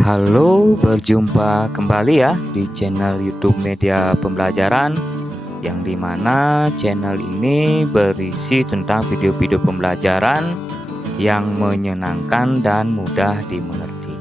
Halo, berjumpa kembali ya di channel YouTube Media Pembelajaran, yang dimana channel ini berisi tentang video-video pembelajaran yang menyenangkan dan mudah dimengerti.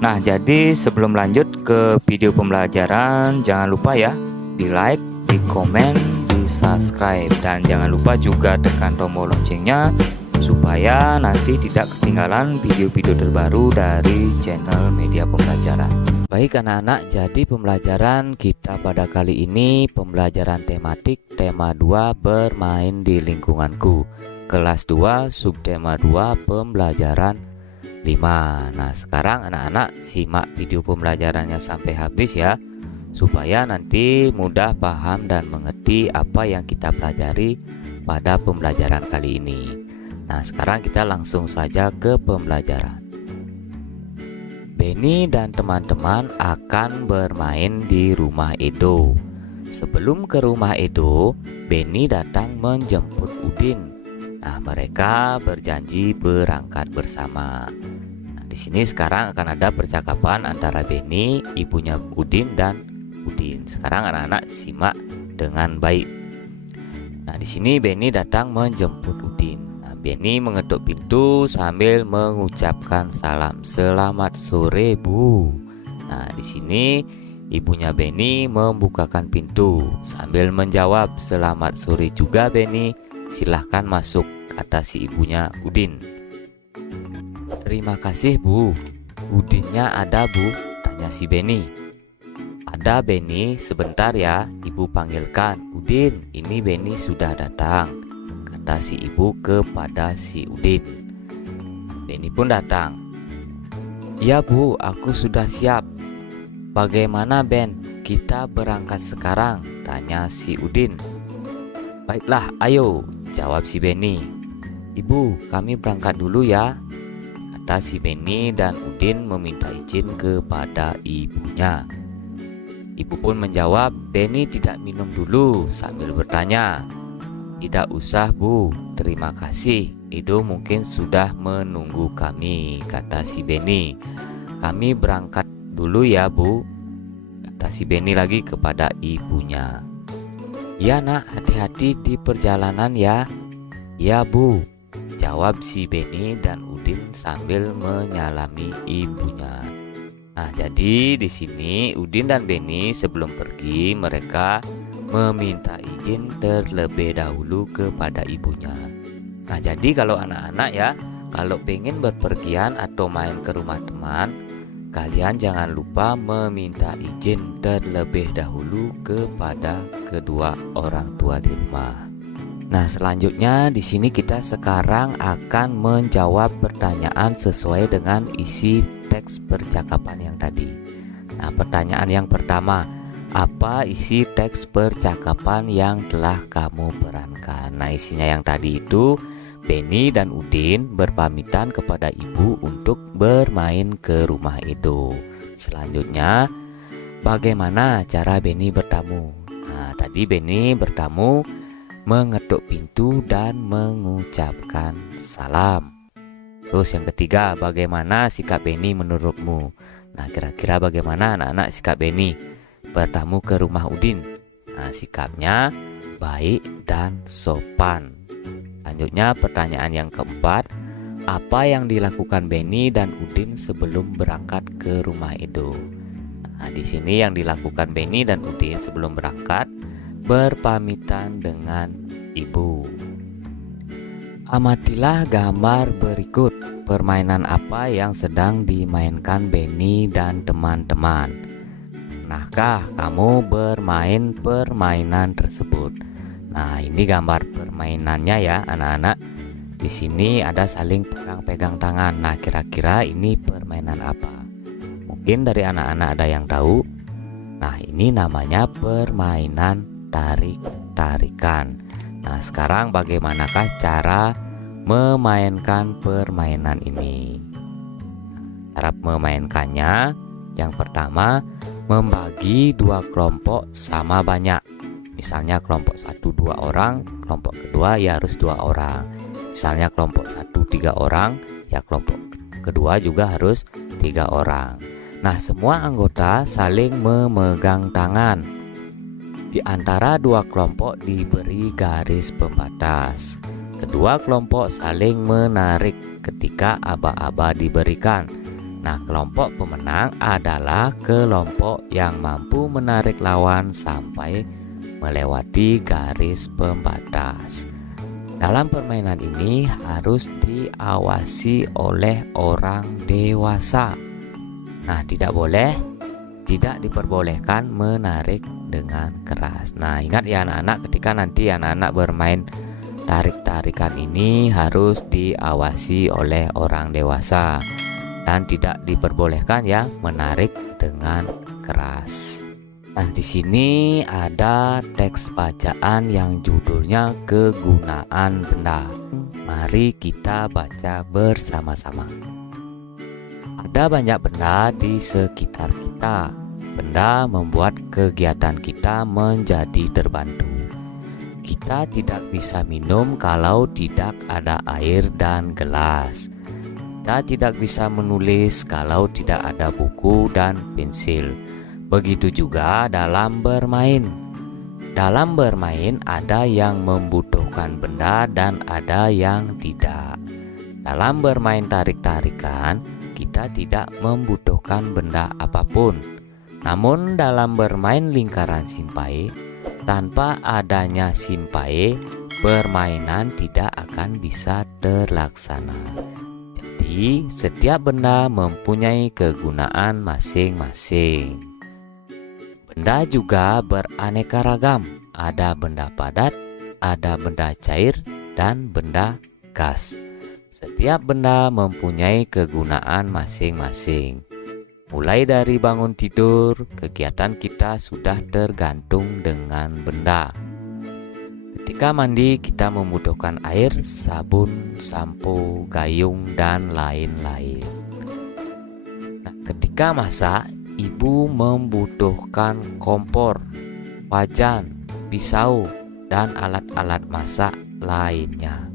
Nah, jadi sebelum lanjut ke video pembelajaran, jangan lupa ya di like, di komen, di subscribe, dan jangan lupa juga tekan tombol loncengnya supaya nanti tidak ketinggalan video-video terbaru dari channel Media Pembelajaran. Baik anak-anak, jadi pembelajaran kita pada kali ini pembelajaran tematik tema 2 bermain di lingkunganku, kelas 2 subtema 2 pembelajaran 5. Nah, sekarang anak-anak simak video pembelajarannya sampai habis ya, supaya nanti mudah paham dan mengerti apa yang kita pelajari pada pembelajaran kali ini. Nah, sekarang kita langsung saja ke pembelajaran. Benny dan teman-teman akan bermain di rumah Edo. Sebelum ke rumah Edo, Benny datang menjemput Udin. Nah, mereka berjanji berangkat bersama. Nah, di sini sekarang akan ada percakapan antara Benny, ibunya Udin, dan Udin. Sekarang anak-anak simak dengan baik. Nah, di sini Benny datang menjemput Udin. Benny mengetuk pintu sambil mengucapkan salam. Selamat sore, Bu. Nah, di sini ibunya Benny membukakan pintu sambil menjawab, selamat sore juga, Benny. Silahkan masuk, kata si ibunya Udin. Terima kasih, Bu. Udinnya ada, Bu? Tanya si Benny. Ada, Benny. Sebentar ya, ibu panggilkan. Udin, ini Benny sudah datang, kata si ibu kepada si Udin. Benny pun datang. Ya Bu, aku sudah siap. Bagaimana Ben, kita berangkat sekarang? Tanya si Udin. Baiklah, ayo, jawab si Benny. Ibu, kami berangkat dulu ya, kata si Benny, dan Udin meminta izin kepada ibunya. Ibu pun menjawab, Benny tidak minum dulu, sambil bertanya, tidak usah Bu, terima kasih. Edo mungkin sudah menunggu kami, kata si Benny. Kami berangkat dulu ya Bu, kata si Benny lagi kepada ibunya. Ya nak, hati-hati di perjalanan ya. Ya Bu, jawab si Benny dan Udin sambil menyalami ibunya. Nah, jadi di sini Udin dan Benny sebelum pergi mereka meminta izin terlebih dahulu kepada ibunya. Nah, jadi kalau anak-anak ya, kalau pengen berpergian atau main ke rumah teman, kalian jangan lupa meminta izin terlebih dahulu kepada kedua orang tua di rumah. Nah, selanjutnya di sini kita sekarang akan menjawab pertanyaan sesuai dengan isi teks percakapan yang tadi. Nah, pertanyaan yang pertama, apa isi teks percakapan yang telah kamu perankan? Nah, isinya yang tadi itu Benny dan Udin berpamitan kepada ibu untuk bermain ke rumah itu. Selanjutnya, bagaimana cara Benny bertamu? Nah, tadi Benny bertamu mengetuk pintu dan mengucapkan salam. Terus yang ketiga, bagaimana sikap Benny menurutmu? Nah, kira-kira bagaimana anak-anak sikap Benny bertamu ke rumah Udin? Nah, sikapnya baik dan sopan. Lanjutnya pertanyaan yang keempat, apa yang dilakukan Benny dan Udin sebelum berangkat ke rumah Edo? Nah, di sini yang dilakukan Benny dan Udin sebelum berangkat berpamitan dengan ibu. Amatilah gambar berikut. Permainan apa yang sedang dimainkan Benny dan teman-teman? Pernahkah kamu bermain permainan tersebut? Nah, ini gambar permainannya ya anak-anak. Di sini ada saling pegang-pegang tangan. Nah, kira-kira ini permainan apa? Mungkin dari anak-anak ada yang tahu. Nah, ini namanya permainan tarik-tarikan. Nah, sekarang bagaimanakah cara memainkan permainan ini? Cara memainkannya, yang pertama, membagi dua kelompok sama banyak. Misalnya kelompok 1 2 orang, kelompok kedua ya harus 2 orang. Misalnya kelompok 1 3 orang, ya kelompok kedua juga harus 3 orang. Nah, semua anggota saling memegang tangan. Di antara dua kelompok diberi garis pembatas. Kedua kelompok saling menarik ketika aba-aba diberikan. Nah, kelompok pemenang adalah kelompok yang mampu menarik lawan sampai melewati garis pembatas. Dalam permainan ini harus diawasi oleh orang dewasa. Nah, tidak diperbolehkan menarik dengan keras. Nah, ingat ya anak-anak, ketika nanti anak-anak bermain tarik-tarikan ini harus diawasi oleh orang dewasa dan tidak diperbolehkan ya menarik dengan keras. Nah, di sini ada teks bacaan yang judulnya kegunaan benda. Mari kita baca bersama-sama. Ada banyak benda di sekitar kita. Benda membuat kegiatan kita menjadi terbantu. Kita tidak bisa minum kalau tidak ada air dan gelas. Kita tidak bisa menulis kalau tidak ada buku dan pensil. Begitu juga dalam bermain. Dalam bermain ada yang membutuhkan benda dan ada yang tidak. Dalam bermain tarik-tarikan, kita tidak membutuhkan benda apapun. Namun dalam bermain lingkaran simpai, tanpa adanya simpai, permainan tidak akan bisa terlaksana. Jadi, setiap benda mempunyai kegunaan masing-masing. Benda juga beraneka ragam. Ada benda padat, ada benda cair, dan benda gas. Setiap benda mempunyai kegunaan masing-masing. Mulai dari bangun tidur, kegiatan kita sudah tergantung dengan benda. Ketika mandi, kita membutuhkan air, sabun, sampo, gayung, dan lain-lain. Nah, ketika masak, ibu membutuhkan kompor, wajan, pisau, dan alat-alat masak lainnya.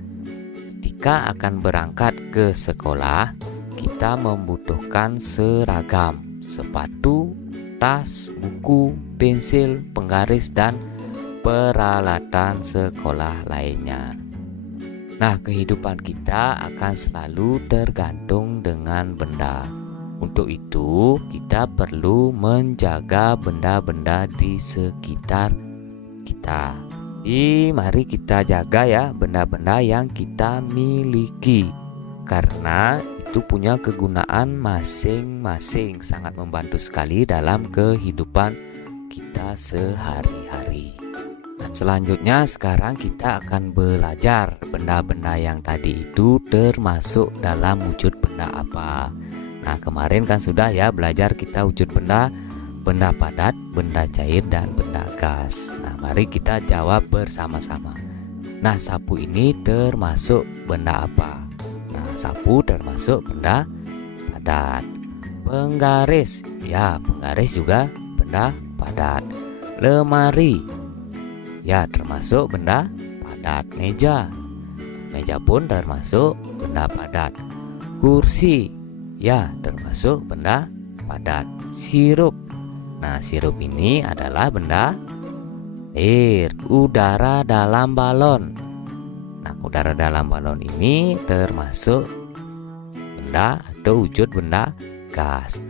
Ketika akan berangkat ke sekolah, kita membutuhkan seragam, sepatu, tas, buku, pensil, penggaris, dan peralatan sekolah lainnya. Nah, kehidupan kita akan selalu tergantung dengan benda. Untuk itu, kita perlu menjaga benda-benda di sekitar kita. Jadi, mari kita jaga ya benda-benda yang kita miliki, karena itu punya kegunaan masing-masing, sangat membantu sekali dalam kehidupan kita sehari-hari. Dan selanjutnya sekarang kita akan belajar benda-benda yang tadi itu termasuk dalam wujud benda apa. Nah, kemarin kan sudah ya belajar kita wujud benda, benda padat, benda cair, dan benda gas. Nah, mari kita jawab bersama-sama. Nah, sapu ini termasuk benda apa? Nah, sapu termasuk benda padat. Penggaris, ya penggaris juga benda padat. Lemari, ya termasuk benda padat. Meja pun termasuk benda padat. Kursi, ya termasuk benda padat. Sirup, nah sirup ini adalah benda air. Udara dalam balon, nah udara dalam balon ini termasuk benda atau wujud benda gas.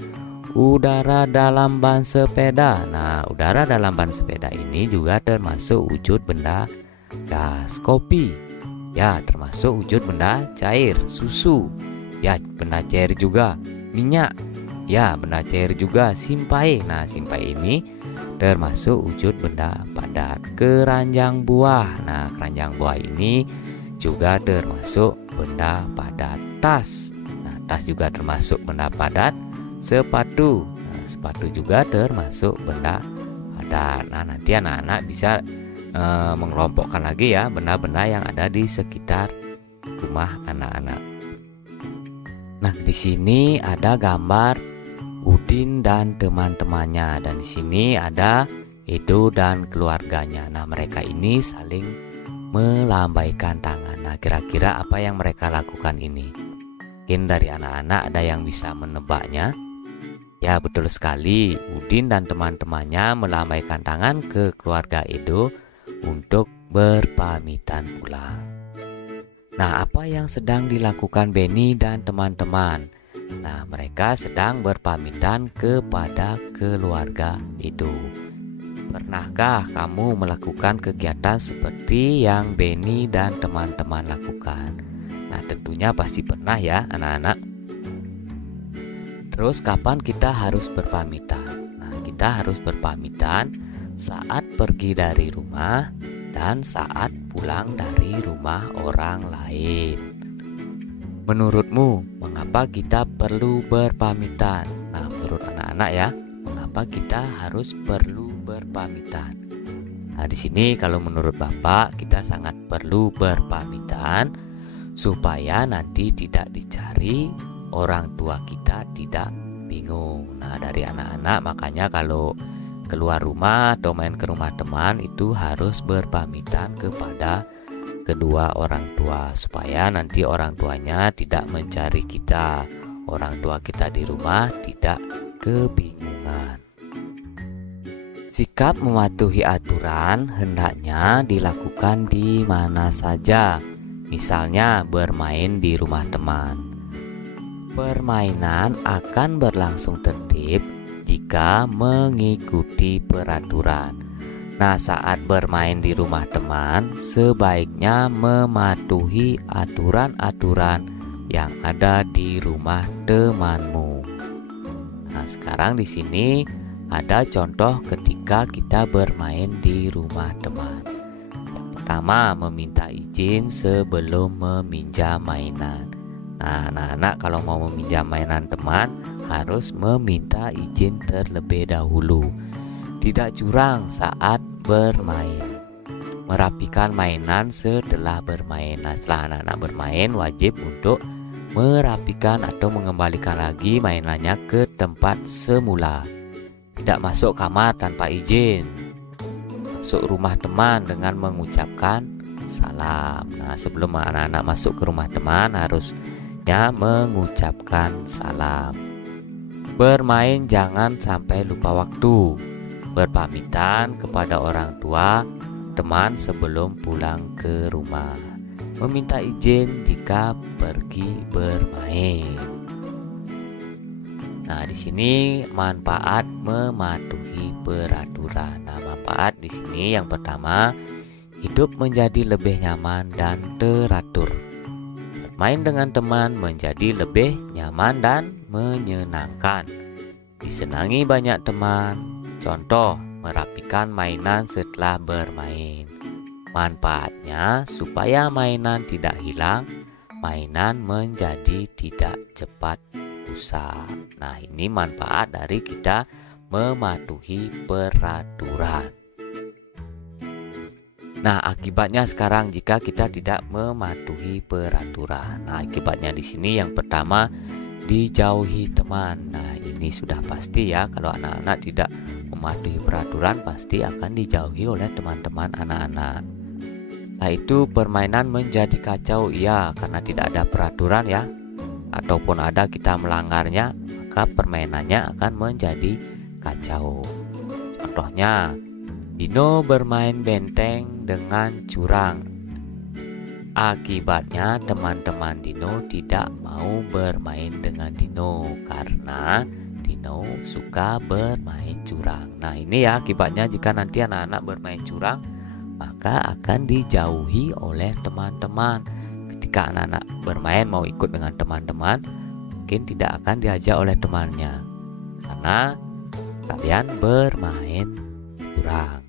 Udara dalam ban sepeda, nah udara dalam ban sepeda ini juga termasuk wujud benda gas. Kopi, ya termasuk wujud benda cair. Susu, ya benda cair juga. Minyak, ya benda cair juga. Simpai, nah simpai ini termasuk wujud benda padat. Keranjang buah, nah keranjang buah ini juga termasuk benda padat. Tas, nah tas juga termasuk benda padat. Sepatu, nah sepatu juga termasuk benda padat. Nah nanti anak-anak bisa mengelompokkan lagi ya benda-benda yang ada di sekitar rumah anak-anak. Nah, di sini ada gambar Udin dan teman-temannya, dan di sini ada Edo dan keluarganya. Nah, mereka ini saling melambaikan tangan. Nah, kira-kira apa yang mereka lakukan ini? Mungkin dari anak-anak ada yang bisa menebaknya. Ya, betul sekali. Udin dan teman-temannya melambaikan tangan ke keluarga Edo untuk berpamitan pulang. Nah, apa yang sedang dilakukan Benny dan teman-teman? Nah, mereka sedang berpamitan kepada keluarga Edo. Pernahkah kamu melakukan kegiatan seperti yang Benny dan teman-teman lakukan? Nah, tentunya pasti pernah ya anak-anak. Terus kapan kita harus berpamitan? Nah, kita harus berpamitan saat pergi dari rumah dan saat pulang dari rumah orang lain. Menurutmu, mengapa kita perlu berpamitan? Nah, menurut anak-anak ya, mengapa kita harus perlu berpamitan? Nah, di sini kalau menurut Bapak, kita sangat perlu berpamitan supaya nanti tidak dicari, orang tua kita tidak bingung. Nah, dari anak-anak makanya kalau keluar rumah atau main ke rumah teman itu harus berpamitan kepada kedua orang tua supaya nanti orang tuanya tidak mencari kita, orang tua kita di rumah tidak kebingungan. Sikap mematuhi aturan hendaknya dilakukan di mana saja. Misalnya bermain di rumah teman. Permainan akan berlangsung tertib jika mengikuti peraturan. Nah, saat bermain di rumah teman, sebaiknya mematuhi aturan-aturan yang ada di rumah temanmu. Nah, sekarang di sini ada contoh ketika kita bermain di rumah teman. Pertama, meminta izin sebelum meminjam mainan. Nah, anak-anak kalau mau meminjam mainan teman harus meminta izin terlebih dahulu. Tidak curang saat bermain. Merapikan mainan setelah bermain. Nah, setelah anak-anak bermain wajib untuk merapikan atau mengembalikan lagi mainannya ke tempat semula. Tidak masuk kamar tanpa izin. Masuk rumah teman dengan mengucapkan salam. Nah, sebelum anak-anak masuk ke rumah teman harusnya mengucapkan salam. Bermain jangan sampai lupa waktu. Berpamitan kepada orang tua teman sebelum pulang ke rumah. Meminta izin jika pergi bermain. Nah, di sini manfaat mematuhi peraturan. Nah, manfaat di sini yang pertama, hidup menjadi lebih nyaman dan teratur. Bermain dengan teman menjadi lebih nyaman dan menyenangkan. Disenangi banyak teman. Contoh, merapikan mainan setelah bermain. Manfaatnya supaya mainan tidak hilang, mainan menjadi tidak cepat rusak. Nah, ini manfaat dari kita mematuhi peraturan. Nah, akibatnya sekarang jika kita tidak mematuhi peraturan. Nah, akibatnya di sini yang pertama, dijauhi teman. Nah, ini sudah pasti ya, kalau anak-anak tidak mematuhi peraturan pasti akan dijauhi oleh teman-teman anak-anak. Nah, itu permainan menjadi kacau ya, karena tidak ada peraturan ya. Ataupun ada kita melanggarnya, maka permainannya akan menjadi kacau. Contohnya, Dino bermain benteng dengan curang. Akibatnya teman-teman Dino tidak mau bermain dengan Dino karena Dino suka bermain curang. Nah, ini ya akibatnya jika nanti anak-anak bermain curang, maka akan dijauhi oleh teman-teman. Ketika anak-anak bermain mau ikut dengan teman-teman, mungkin tidak akan diajak oleh temannya karena kalian bermain curang.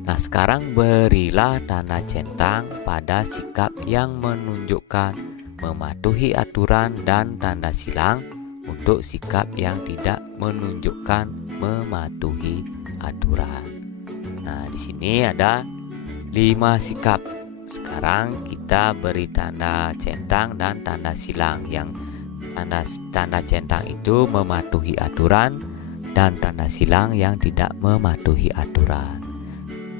Nah, sekarang berilah tanda centang pada sikap yang menunjukkan mematuhi aturan dan tanda silang untuk sikap yang tidak menunjukkan mematuhi aturan. Nah, di sini ada 5 sikap. Sekarang kita beri tanda centang dan tanda silang. Yang tanda centang itu mematuhi aturan dan tanda silang yang tidak mematuhi aturan.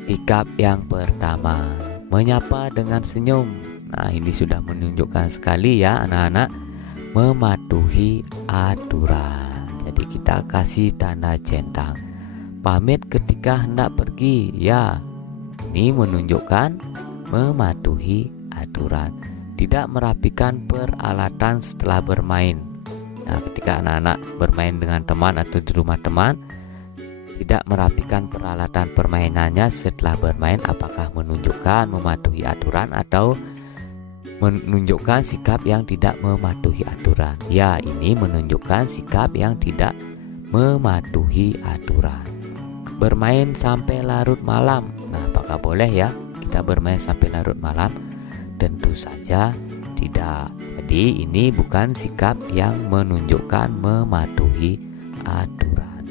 Sikap yang pertama, menyapa dengan senyum. Nah, ini sudah menunjukkan sekali ya anak-anak, mematuhi aturan. Jadi kita kasih tanda centang. Pamit ketika hendak pergi. Ya, ini menunjukkan mematuhi aturan. Tidak merapikan peralatan setelah bermain. Nah, ketika anak-anak bermain dengan teman atau di rumah teman, tidak merapikan peralatan permainannya setelah bermain, apakah menunjukkan mematuhi aturan atau menunjukkan sikap yang tidak mematuhi aturan? Ya, ini menunjukkan sikap yang tidak mematuhi aturan. Bermain sampai larut malam. Nah, apakah boleh ya kita bermain sampai larut malam? Tentu saja tidak. Jadi ini bukan sikap yang menunjukkan mematuhi aturan.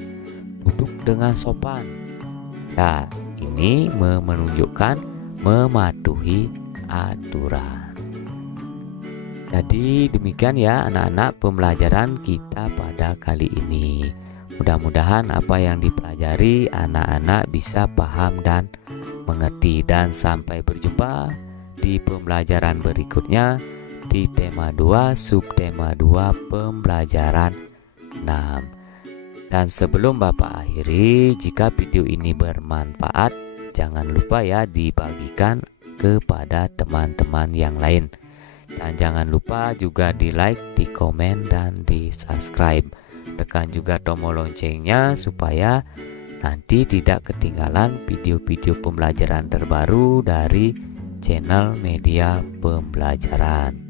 Duduk dengan sopan. Ya, ini menunjukkan mematuhi aturan. Jadi demikian ya anak-anak pembelajaran kita pada kali ini. Mudah-mudahan apa yang dipelajari anak-anak bisa paham dan mengerti. Dan sampai berjumpa di pembelajaran berikutnya di tema 2 subtema 2 pembelajaran 6. Dan sebelum Bapak akhiri, jika video ini bermanfaat, jangan lupa ya dibagikan kepada teman-teman yang lain. Dan jangan lupa juga di like, di komen, dan di subscribe. Tekan juga tombol loncengnya supaya nanti tidak ketinggalan video-video pembelajaran terbaru dari channel Media Pembelajaran.